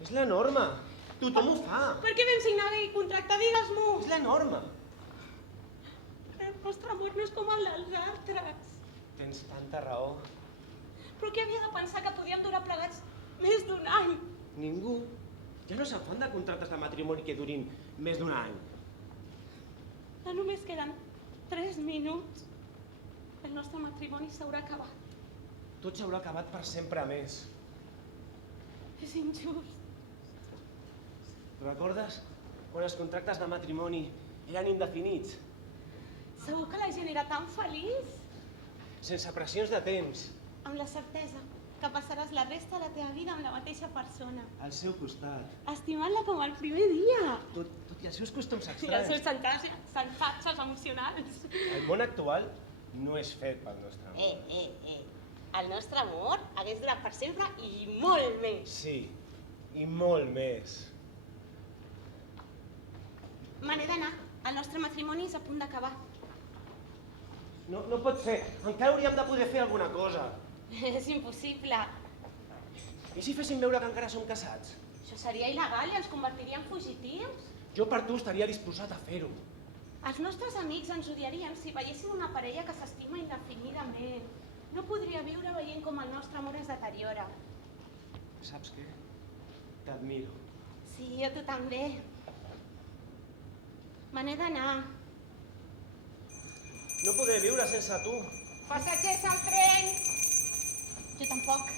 És la norma. Tothom ho fa. Per què vam signar aquell contracte? Digues-m'ho. És la norma. El nostre amor no és com el dels altres. Tens tanta raó. Però qui havia de pensar que podíem durar plegats més d'un any? Ningú. Ja no se'n fan de contractes de matrimoni que durin més d'un any. Ja només queden 3 minuts. El nostre matrimoni s'haurà acabat. Tot s'haurà acabat per sempre més. És injust. Recordes quan els contractes de matrimoni eren indefinits? Segur que la gent era tan feliç. Sense pressions de temps. Amb la certesa que passaràs la resta de la teva vida amb la mateixa persona. Al seu costat. Estimant-la com el primer dia. Tot i els seus costums I els estranys. seus sentatges emocionals. El món actual no és fet pel nostre amor. El nostre amor hagués durat per sempre i molt més. Sí, i molt més. Me n'he d'anar. El nostre matrimoni és a punt d'acabar. No pot ser. Encara hauríem de poder fer alguna cosa. És impossible. I si féssim veure que encara som casats? Això seria il·legal i ens convertiria en fugitius. Jo per tu estaria disposat a fer-ho. Els nostres amics ens odiarien si veiessin una parella que s'estima indefinidament. No podria viure veient com el nostre amor es deteriora. Saps què? T'admiro. Sí, jo tu també. Me n'he d'anar. No podré viure sense tu. Passatgers al tren! Jo tampoc.